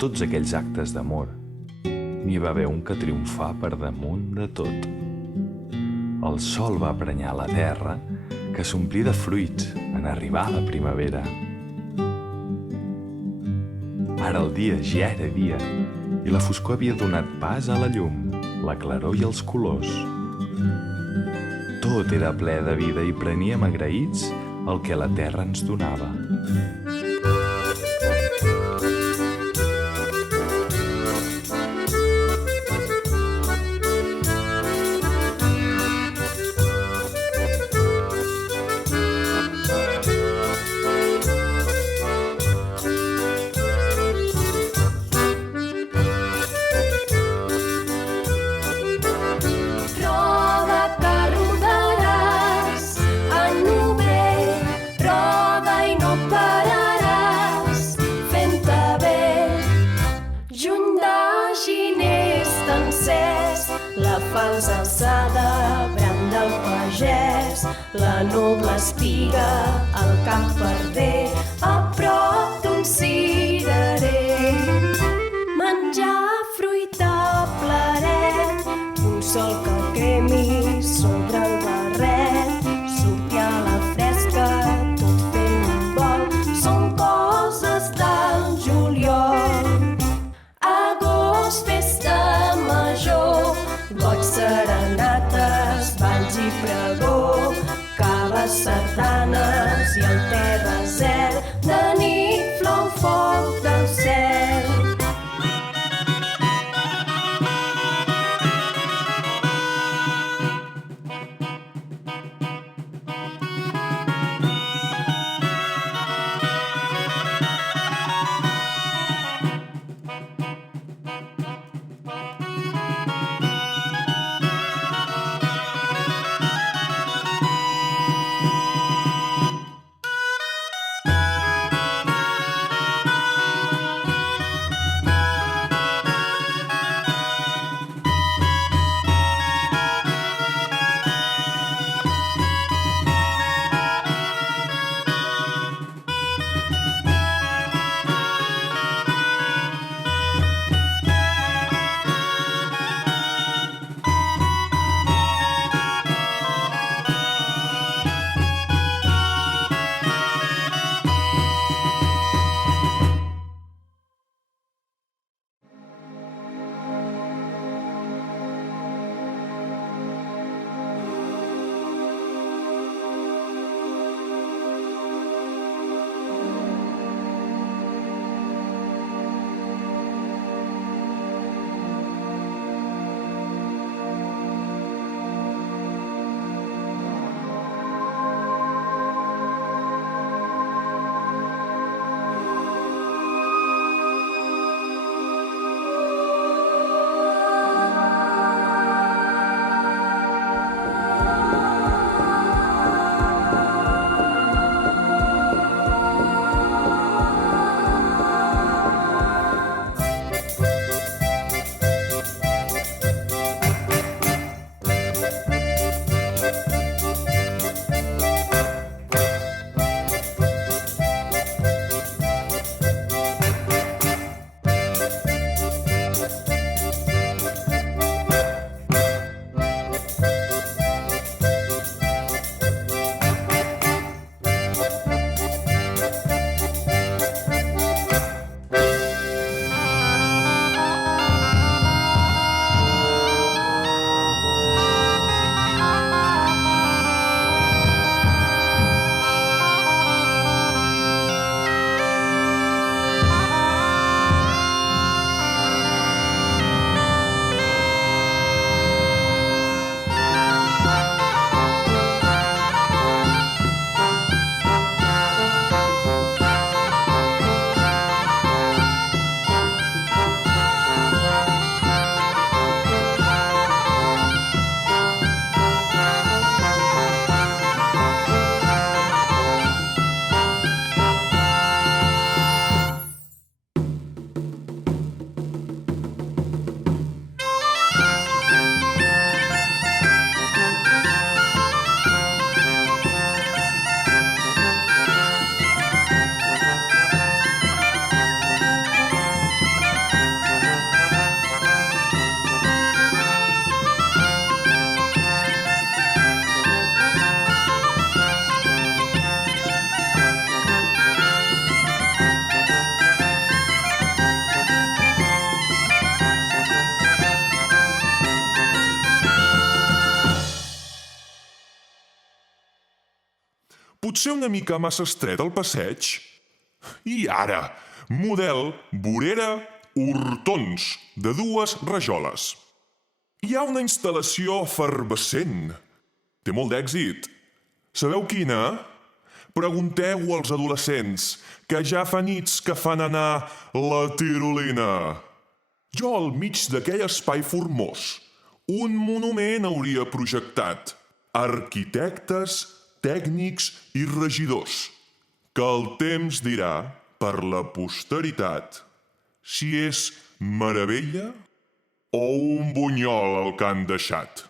tots aquells actes d'amor, n'hi va haver un que triomfà per damunt de tot. El sol va prenyar la terra, que s'omplí de fruits en arribar la primavera. Ara el dia ja era dia i la foscor havia donat pas a la llum, la claror i els colors. Tot era ple de vida i preníem agraïts el que la terra ens donava. La falsa alçada, bram del pagès, la noble espiga, el camp perder, a prop d'un cirerer. Menjar fruita pleret, un sol que cremi sobre el barret, sortir a la fresca, tot fent un vol, són coses del juliol. Agost, festa major, goig, serenates, balls i pregó, caves, sardanes i el te desert de nit. Potser una mica massa estret el passeig? I ara, model vorera Hortons, de 2 rajoles. Hi ha una instal·lació efervescent. Té molt d'èxit. Sabeu quina? Pregunteu als adolescents, que ja fa nits que fan anar la tirolina. Jo al mig d'aquell espai formós, un monument hauria projectat. Arquitectes, tècnics i regidors, que el temps dirà, per la posteritat, si és meravella o un bunyol el que han deixat.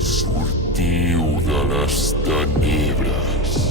Sortiu de les tenebres.